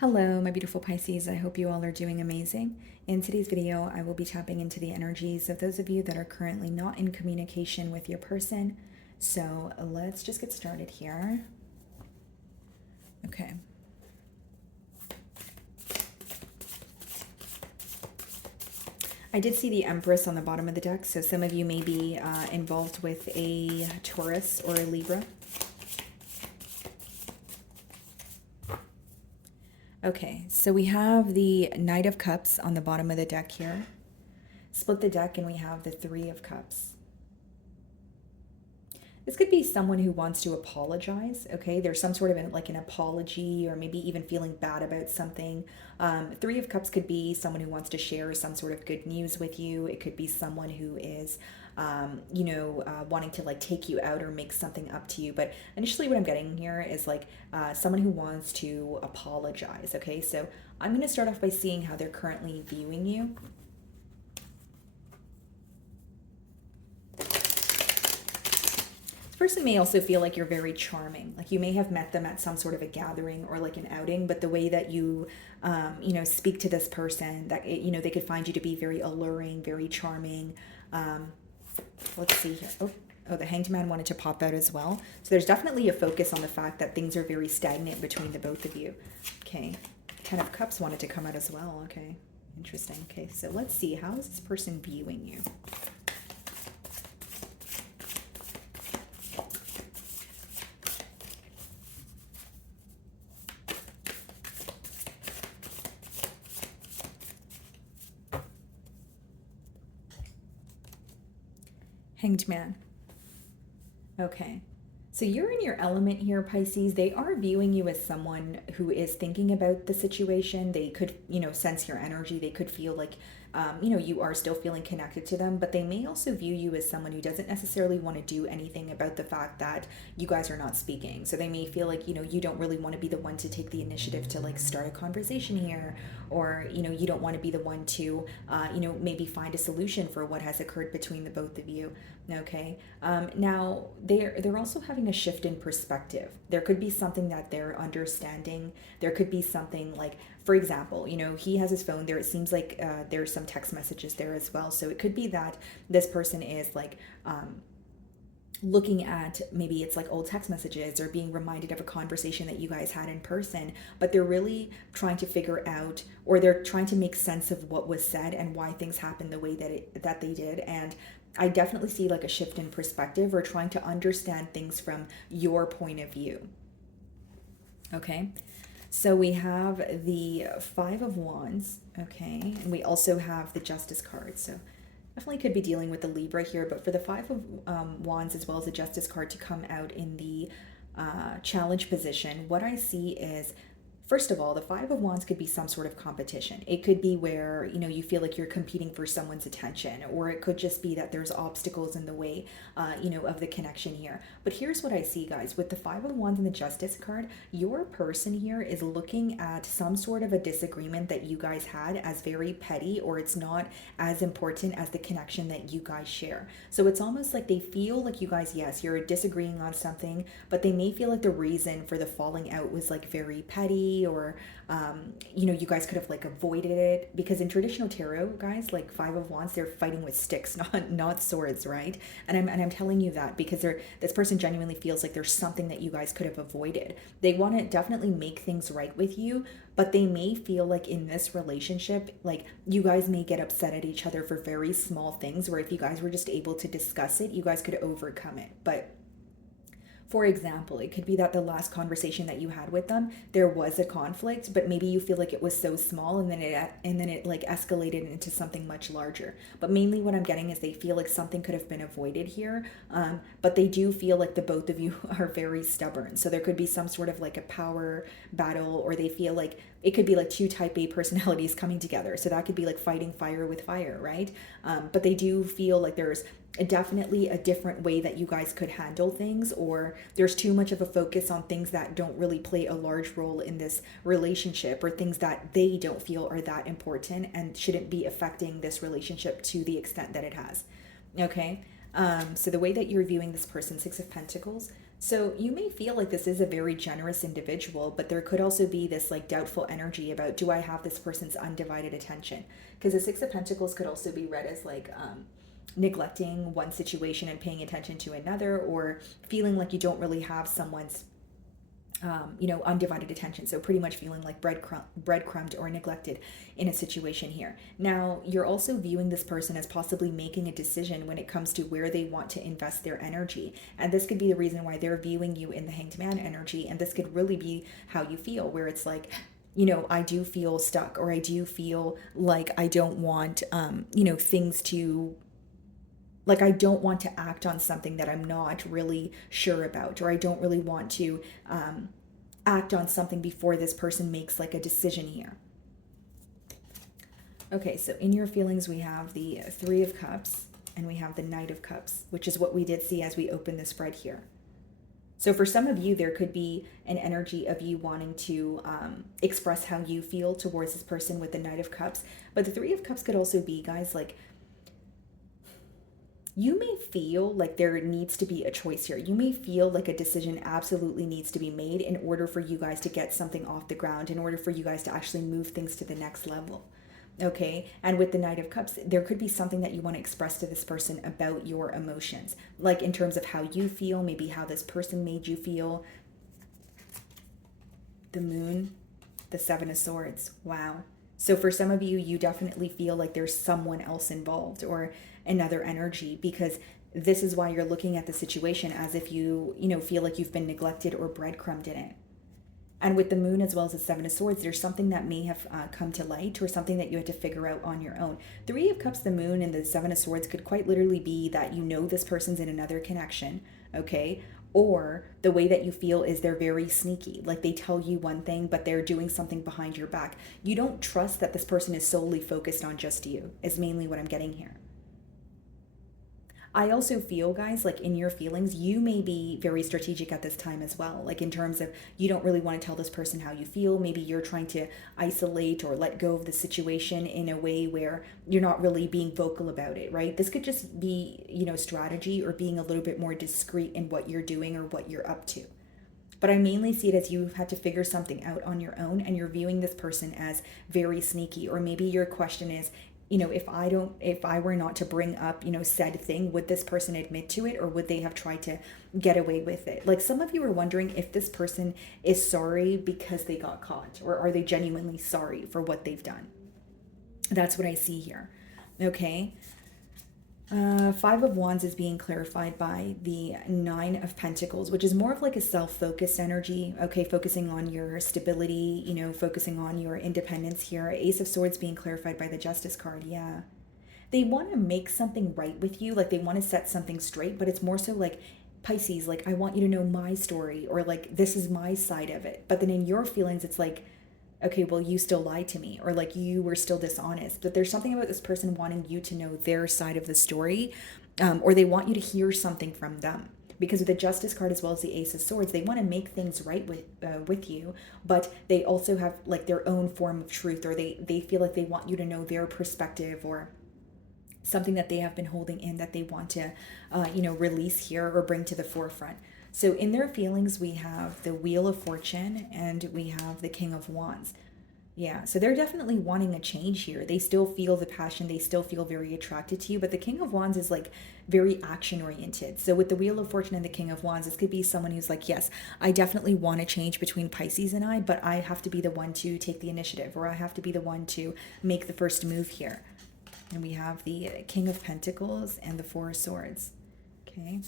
Hello, my beautiful Pisces. I hope you all are doing amazing. In today's video, I will be tapping into the energies of those of you that are currently not in communication with your person. So let's just get started here. Okay. I did see the Empress on the bottom of the deck, so some of you may be involved with a Taurus or a Libra. Okay, so we have the Knight of Cups on the bottom of the deck here. Split the deck and we have the Three of Cups. This could be someone who wants to apologize, okay? There's some sort of an apology or maybe even feeling bad about something. Three of Cups could be someone who wants to share some sort of good news with you. It could be someone who is, wanting to take you out or make something up to you. But initially what I'm getting here is someone who wants to apologize, okay? So I'm going to start off by seeing how they're currently viewing you. Person may also feel like you're very charming. Like you may have met them at some sort of a gathering or like an outing, but the way that you, speak to this person, that, they could find you to be very alluring, very charming. Let's see here. Oh, the Hanged Man wanted to pop out as well. So there's definitely a focus on the fact that things are very stagnant between the both of you. Okay. Ten of Cups wanted to come out as well. Okay. Interesting. Okay. So let's see. How is this person viewing you? Hanged Man. Okay. So you're in your element here, Pisces. They are viewing you as someone who is thinking about the situation. They could, sense your energy. They could feel like, you are still feeling connected to them, but they may also view you as someone who doesn't necessarily want to do anything about the fact that you guys are not speaking. So they may feel like, you don't really want to be the one to take the initiative to start a conversation here, or, you don't want to be the one to, maybe find a solution for what has occurred between the both of you. Okay. Now they're also having a shift in perspective. There could be something that they're understanding. There could be something for example, he has his phone there. It seems like there's some text messages there as well. So it could be that this person is looking at, maybe it's old text messages or being reminded of a conversation that you guys had in person, but they're really trying to figure out, or they're trying to make sense of what was said and why things happened the way that they did. And I definitely see a shift in perspective, or trying to understand things from your point of view. Okay. So we have the Five of Wands, okay, and we also have the Justice card. So definitely could be dealing with the Libra here, but for the Five of Wands as well as the Justice card to come out in the challenge position, what I see is, first of all, the Five of Wands could be some sort of competition. It could be where, you feel like you're competing for someone's attention, or it could just be that there's obstacles in the way, of the connection here. But here's what I see, guys. With the Five of Wands and the Justice card, your person here is looking at some sort of a disagreement that you guys had as very petty, or it's not as important as the connection that you guys share. So it's almost like they feel like you guys, yes, you're disagreeing on something, but they may feel like the reason for the falling out was very petty, or you guys could have avoided it, because in traditional tarot, guys, Five of Wands, they're fighting with sticks, not swords, right? And I'm telling you that because this person genuinely feels like there's something that you guys could have avoided. They want to definitely make things right with you, but they may feel like in this relationship, you guys may get upset at each other for very small things, where if you guys were just able to discuss it, you guys could overcome it. But for example, it could be that the last conversation that you had with them, there was a conflict, but maybe you feel like it was so small, and then it escalated into something much larger. But mainly what I'm getting is they feel like something could have been avoided here, but they do feel like the both of you are very stubborn. So there could be some sort of a power battle, or they feel like it could be two type A personalities coming together. So that could be fighting fire with fire, right? But they do feel like there's definitely a different way that you guys could handle things, or there's too much of a focus on things that don't really play a large role in this relationship, or things that they don't feel are that important and shouldn't be affecting this relationship to the extent that it has. Okay. So the way that you're viewing this person, Six of Pentacles, So you may feel like this is a very generous individual, but there could also be this like doubtful energy about, do I have this person's undivided attention? Because the Six of Pentacles could also be read as like neglecting one situation and paying attention to another, or feeling like you don't really have someone's undivided attention. So pretty much feeling like breadcrumbed or neglected in a situation here. Now, you're also viewing this person as possibly making a decision when it comes to where they want to invest their energy. And this could be the reason why they're viewing you in the Hanged Man energy. And this could really be how you feel, where it's like, I do feel stuck, or I do feel like I don't want, things to, like, I don't want to act on something that I'm not really sure about, or I don't really want to act on something before this person makes like a decision here. Okay, so in your feelings, we have the Three of Cups and we have the Knight of Cups, which is what we did see as we opened the spread here. So for some of you, there could be an energy of you wanting to express how you feel towards this person with the Knight of Cups. But the Three of Cups could also be, guys, like, you may feel like there needs to be a choice here. You may feel like a decision absolutely needs to be made in order for you guys to get something off the ground, in order for you guys to actually move things to the next level. Okay, and with the Knight of Cups, there could be something that you want to express to this person about your emotions, like in terms of how you feel, maybe how this person made you feel. The Moon, the Seven of Swords. Wow. So for some of you, you definitely feel like there's someone else involved, or another energy, because this is why you're looking at the situation as if you feel like you've been neglected or breadcrumbed in it. And with the Moon as well as the Seven of Swords, there's something that may have come to light, or something that you had to figure out on your own. Three of Cups, the Moon, and the Seven of Swords could quite literally be that this person's in another connection, okay? Or the way that you feel is they're very sneaky. Like, they tell you one thing, but they're doing something behind your back. You don't trust that this person is solely focused on just you, is mainly what I'm getting here. I also feel, guys, like in your feelings, you may be very strategic at this time as well. Like, in terms of, you don't really want to tell this person how you feel. Maybe you're trying to isolate or let go of the situation in a way where you're not really being vocal about it, right? This could just be, strategy, or being a little bit more discreet in what you're doing or what you're up to. But I mainly see it as you've had to figure something out on your own, and you're viewing this person as very sneaky. Or maybe your question is, if I were not to bring up, said thing, would this person admit to it, or would they have tried to get away with it? Like, some of you are wondering if this person is sorry because they got caught, or are they genuinely sorry for what they've done? That's what I see here. Okay. Five of Wands is being clarified by the Nine of Pentacles, which is more of like a self-focused energy, okay, focusing on your stability, focusing on your independence here. Ace of Swords being clarified by the Justice card, yeah. They want to make something right with you, like they want to set something straight, but it's more so like, Pisces, like, I want you to know my story, or like, this is my side of it. But then in your feelings, it's like, okay, well, you still lied to me, or like, you were still dishonest. But there's something about this person wanting you to know their side of the story, or they want you to hear something from them. Because with the Justice card as well as the Ace of Swords, they want to make things right with you, but they also have like their own form of truth, or they feel like they want you to know their perspective, or something that they have been holding in that they want to, release here or bring to the forefront. So in their feelings, we have the Wheel of Fortune and we have the King of Wands. Yeah, so they're definitely wanting a change here. They still feel the passion. They still feel very attracted to you. But the King of Wands is like very action oriented. So with the Wheel of Fortune and the King of Wands, this could be someone who's like, yes, I definitely want to change between Pisces and I, but I have to be the one to take the initiative, or I have to be the one to make the first move here. And we have the King of Pentacles and the Four of Swords. Okay.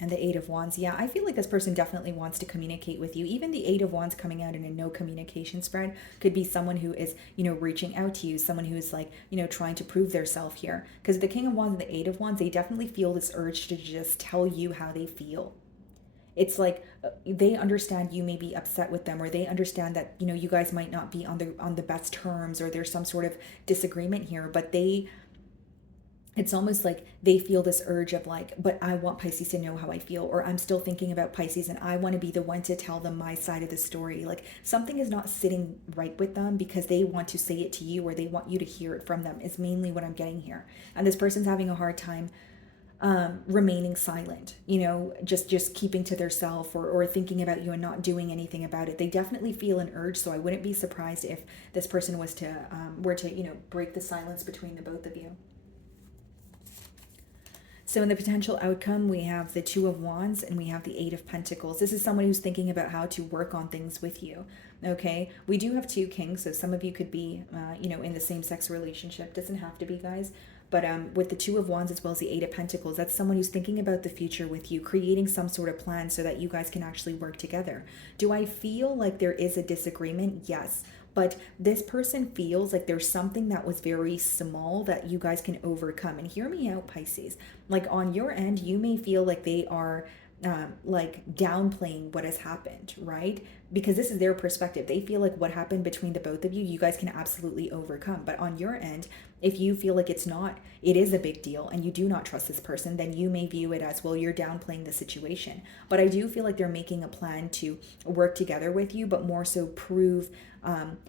And the Eight of Wands. Yeah, I feel like this person definitely wants to communicate with you. Even the Eight of Wands coming out in a no communication spread could be someone who is, reaching out to you, someone who is like, trying to prove their self here. Because the King of Wands and the Eight of Wands, they definitely feel this urge to just tell you how they feel. It's like they understand you may be upset with them, or they understand that, you guys might not be on the best terms, or there's some sort of disagreement here, but it's almost like they feel this urge of like, but I want Pisces to know how I feel, or I'm still thinking about Pisces and I want to be the one to tell them my side of the story. Like, something is not sitting right with them because they want to say it to you, or they want you to hear it from them, is mainly what I'm getting here. And this person's having a hard time remaining silent, you know, just keeping to their self, or thinking about you and not doing anything about it. They definitely feel an urge, so I wouldn't be surprised if this person was to were to, you know, break the silence between the both of you. So in the potential outcome, we have the Two of Wands and we have the Eight of Pentacles. This is someone who's thinking about how to work on things with you. Okay, we do have two kings, so some of you could be, you know, in the same sex relationship. Doesn't have to be, guys. But with the Two of Wands as well as the Eight of Pentacles, that's someone who's thinking about the future with you, creating some sort of plan so that you guys can actually work together. Do I feel like there is a disagreement? Yes. But this person feels like there's something that was very small that you guys can overcome. And hear me out, Pisces. Like on your end, you may feel like they are like downplaying what has happened, right? Because this is their perspective. They feel like what happened between the both of you, you guys can absolutely overcome. But on your end, if you feel like it is a big deal and you do not trust this person, then you may view it as, well, you're downplaying the situation. But I do feel like they're making a plan to work together with you, but more so prove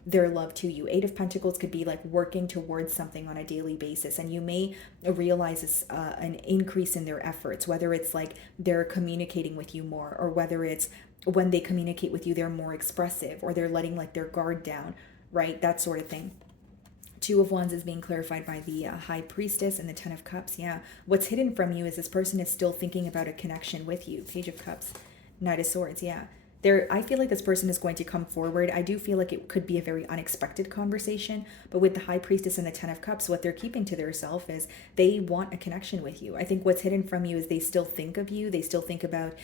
their love to you. Eight of Pentacles could be like working towards something on a daily basis, and you may realize an increase in their efforts, whether it's like they're communicating with you more, or whether it's when they communicate with you they're more expressive, or they're letting like their guard down, right? That sort of thing. Two of Wands is being clarified by the High Priestess and the Ten of Cups. Yeah, what's hidden from you is this person is still thinking about a connection with you. Page of Cups, Knight of Swords. Yeah, I feel like this person is going to come forward. I do feel like it could be a very unexpected conversation, but with the High Priestess and the Ten of Cups, what they're keeping to themselves is they want a connection with you. I think what's hidden from you is they still think of you. They still think about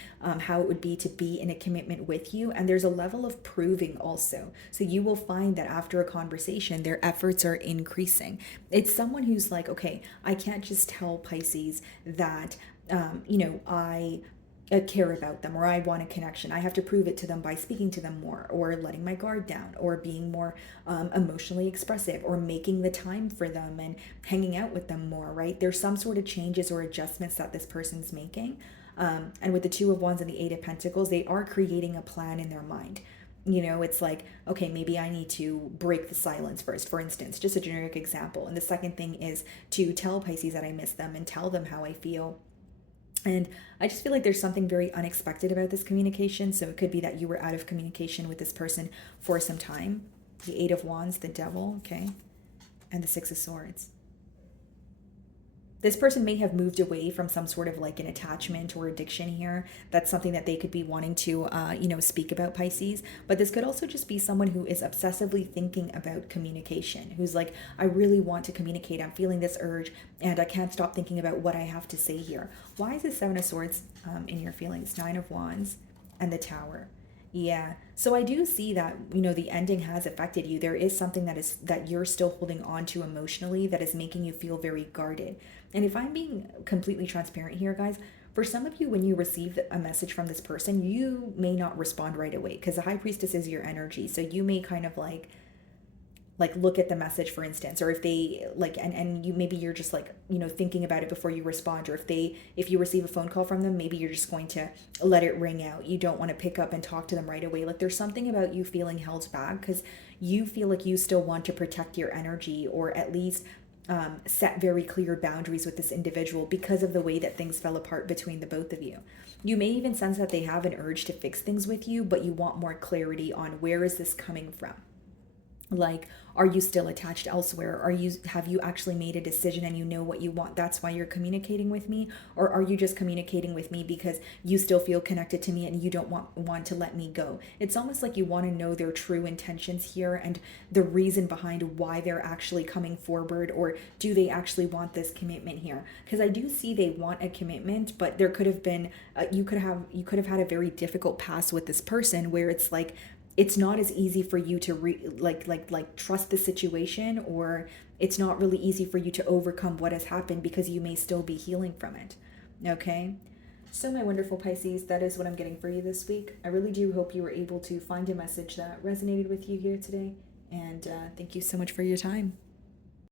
how it would be to be in a commitment with you, and there's a level of proving also. So you will find that after a conversation, their efforts are increasing. It's someone who's like, okay, I can't just tell Pisces that, you know, I care about them, or I want a connection. I have to prove it to them by speaking to them more, or letting my guard down, or being more emotionally expressive, or making the time for them and hanging out with them more, right? There's some sort of changes or adjustments that this person's making. And with the Two of Wands and the Eight of Pentacles, they are creating a plan in their mind. You know, it's like, okay, maybe I need to break the silence first, for instance, just a generic example. And the second thing is to tell Pisces that I miss them and tell them how I feel. And I just feel like there's something very unexpected about this communication. So it could be that you were out of communication with this person for some time. The Eight of Wands, the Devil, okay, and the Six of Swords. This person may have moved away from some sort of like an attachment or addiction here. That's something that they could be wanting to, you know, speak about, Pisces. But this could also just be someone who is obsessively thinking about communication, who's like, I really want to communicate. I'm feeling this urge and I can't stop thinking about what I have to say here. Why is the Seven of Swords in your feelings? Nine of Wands and the Tower. Yeah. So I do see that, you know, the ending has affected you. There is something that you're still holding on to emotionally that is making you feel very guarded. And if I'm being completely transparent here, guys, for some of you, when you receive a message from this person, you may not respond right away, because the High Priestess is your energy. So you may kind of like look at the message, for instance, or if they like, and you, maybe you're just like, you know, thinking about it before you respond, or if you receive a phone call from them, maybe you're just going to let it ring out. You don't want to pick up and talk to them right away. Like there's something about you feeling held back because you feel like you still want to protect your energy, or at least set very clear boundaries with this individual because of the way that things fell apart between the both of you. You may even sense that they have an urge to fix things with you, but you want more clarity on where is this coming from. Like, are you still attached elsewhere? Have you actually made a decision and you know what you want? That's why you're communicating with me? Or are you just communicating with me because you still feel connected to me and you don't want to let me go? It's almost like you want to know their true intentions here and the reason behind why they're actually coming forward, or do they actually want this commitment here? Because I do see they want a commitment, but there could have been you could have had a very difficult past with this person where it's like, it's not as easy for you to trust the situation, or it's not really easy for you to overcome what has happened because you may still be healing from it. Okay? So my wonderful Pisces, that is what I'm getting for you this week. I really do hope you were able to find a message that resonated with you here today. And thank you so much for your time.